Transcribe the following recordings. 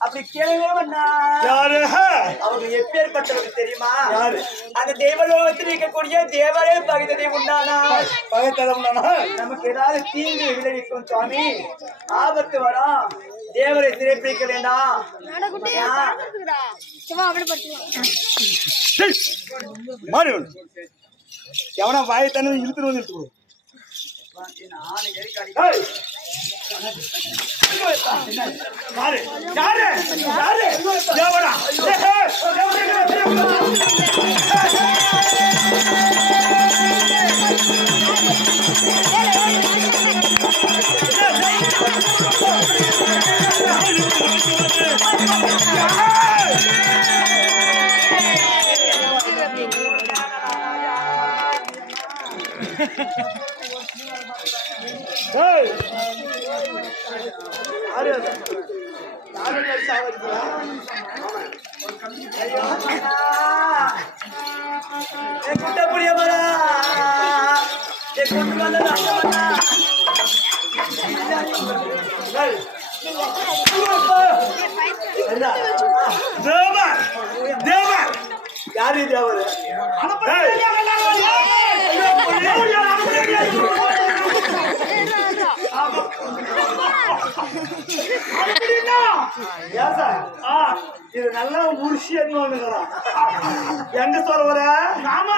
அப்படி கேளுங்க அவங்க எப்பேற்பட்டவங்க தெரியுமா? அந்த தேவலோகத்தில் இருக்கக்கூடிய தேவரே பகைத்ததை உண்டானா நமக்கு ஏதாவது தீங்கு விளைவிக்கும் சுவாமி, ஆபத்து வரும், தேவரை சிறைப்பிடிக்க வேண்டாம். எவனா வாயை தண்ணி இழுத்துட்டு வந்து யாரு தேவர் இது நல்லா முடிச்சு எங்க சொல்ற ஆமா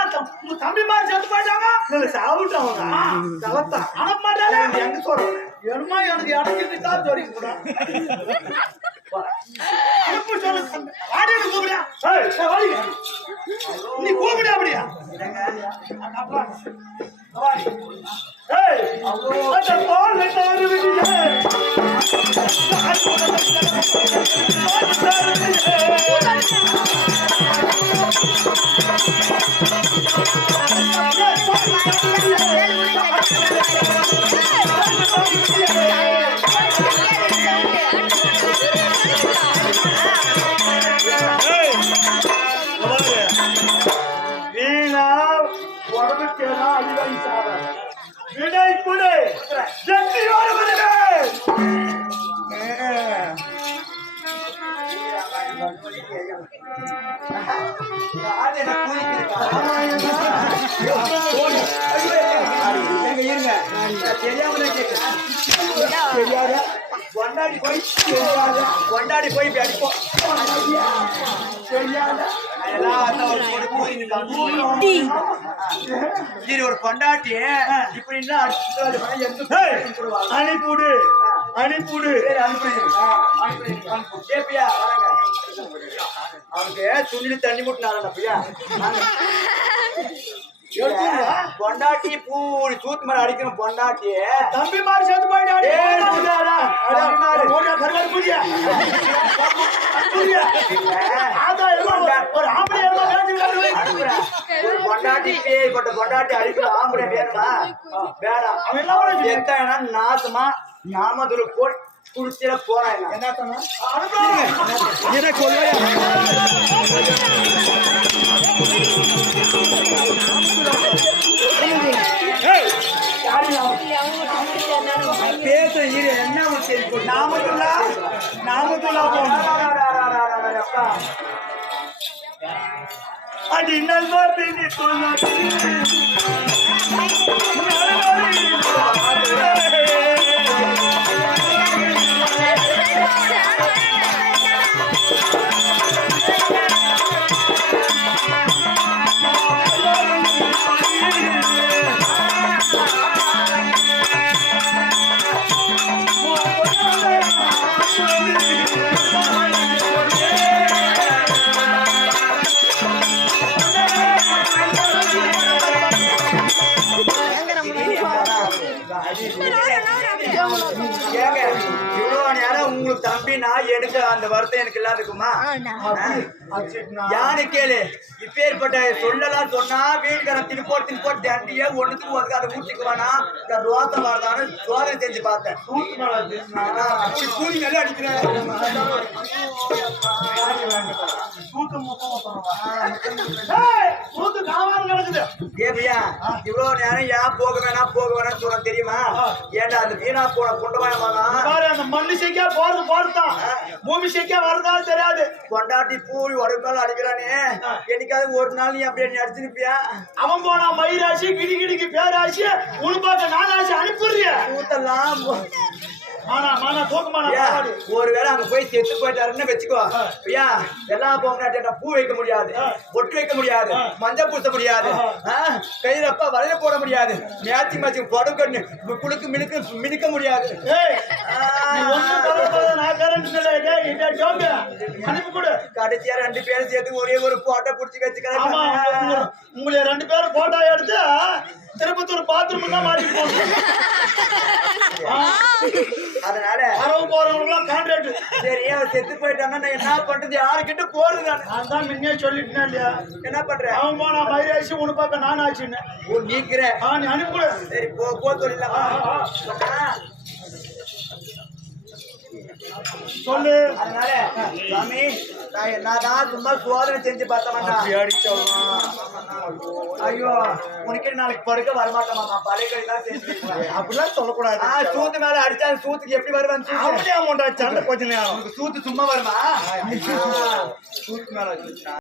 தம்பி மாதிரி செத்து போயிட்டாங்க சாப்பிட்டாங்க எங்க சொல்ற எருமா எனக்கு இடத்துக்கு தான் தெரியும் கூட நீ கூப்பிடு அப்படியா விடை கொடு கொண்டாடி போய் அடிப்போம் ஒரு கொண்டாட்டி இப்படி அனுப்பிடு அனுப்பிடு அவனுக்கு துணி தண்ணி முட்டினாங்க பொண்டாட்டி பூரி சூத்து மேல அடிக்கணும். பொண்டாட்டி தம்பி மாதிரி சேர்த்து போயிடாடி பொண்டாட்டி பேய்பட்ட பொண்டாட்டி அடிக்கணும். ஆம்பளை வேணுமா வேணாம் எத்தனா நாசமா நாமதுல போய் குடிச்சிட போறாங்க. என்ன கொள்ளையா பேச இரு என்ன நாமதுல்லா நாமதுல்லா அது நல்லா ஏங்க இவ்வளவு நேரம் உங்களுக்கு தம்பி நான் எனக்கு அந்த வருத்தம் எனக்கு இல்லாத இருக்குமா? யாரு கேளு இப்பேற்பட்ட சொல்லலாம் சொன்னா வீட்டுக்காரன் திருப்போட்டு தண்டியே ஒண்ணுக்கு வந்து அதை ஊட்டிக்குவானா ரோத்தம் வரதான்னு சோதனை செஞ்சு பார்த்தேன். கூலி நல்லா அடிக்கிறேன். ஏபியா இவ்வளவு நேரம் ஏன் போக வேணாம் சொல்ல தெரியுமா? ஏன்டா அந்த வீணா போன குண்டமாயமானா அந்த மண்ணு செக்கா போறது போடுதான் பூமி செக்கா வருதாலும் தெரியாது. கொண்டாட்டி பூரி உடம்பு அடிக்கிறானே என்னைக்காவது ஒரு நாள் நீ அப்படியே அடிச்சிருப்பியா? அவன் போனா மயிராசி கிடிகிடிக்கு பேராசி உனப்பாக்க நானாசி அனுப்பிடுறிய ஊத்தலாம். தூக்கமான ஒருவேளை அங்க போய் செத்து போயிட்டாருன்னு வச்சுக்கோ. ஐயா எல்லாம் போக பூ வைக்க முடியாது, பொட்டு வைக்க முடியாது, மஞ்சள் பூச முடியாது, கையிலப்பா வளைய போட முடியாது, மேட்சி மேட்சி புடவை குளுக்கு மினுக்க முடியாது. கடைசியா 2 பேரும் சேர்த்து ஒரே ஒரு போட்டோ புடிச்சு வச்சுக்கிறேன். உங்களை 2 பேரும் போட்டோ எடுத்து திருப்பத்தூர் பாத்ரூம் தான் மாட்டிட்டு அதனால வரவு போறவங்க கான்ட்ராக்ட். சரி அவன் செத்து போயிட்டான்னா நான் என்ன பண்றது? யாருக்கிட்ட போறது? நான் தான் முன்னே சொல்லிட்டேன் இல்லையா? என்ன பண்றேன்? அவன் போனா மயிராசி உனக்கு பார்க்க நான் ஆச்சுன்னு நீக்கிறேன். நீ அனுப்பிவிடு. சரி போ சொல்லலாம் சொல்லு. அதனால சாமி நான் தான் சும்மா சோதனை செஞ்சு பார்த்தவன்டா. ஐயோ உனக்கு நாளைக்கு படுக்க வரமாட்டேன் பழைய கடைதான் செஞ்சு அப்படிலாம் சொல்லக்கூடாது. சூத்து மேல அடிச்சா சூத்துக்கு எப்படி வருவேன்? அப்படியே அமௌண்ட் சண்டை கொஞ்ச நேரம் சூத்து சும்மா வருமா? சூத்து மேல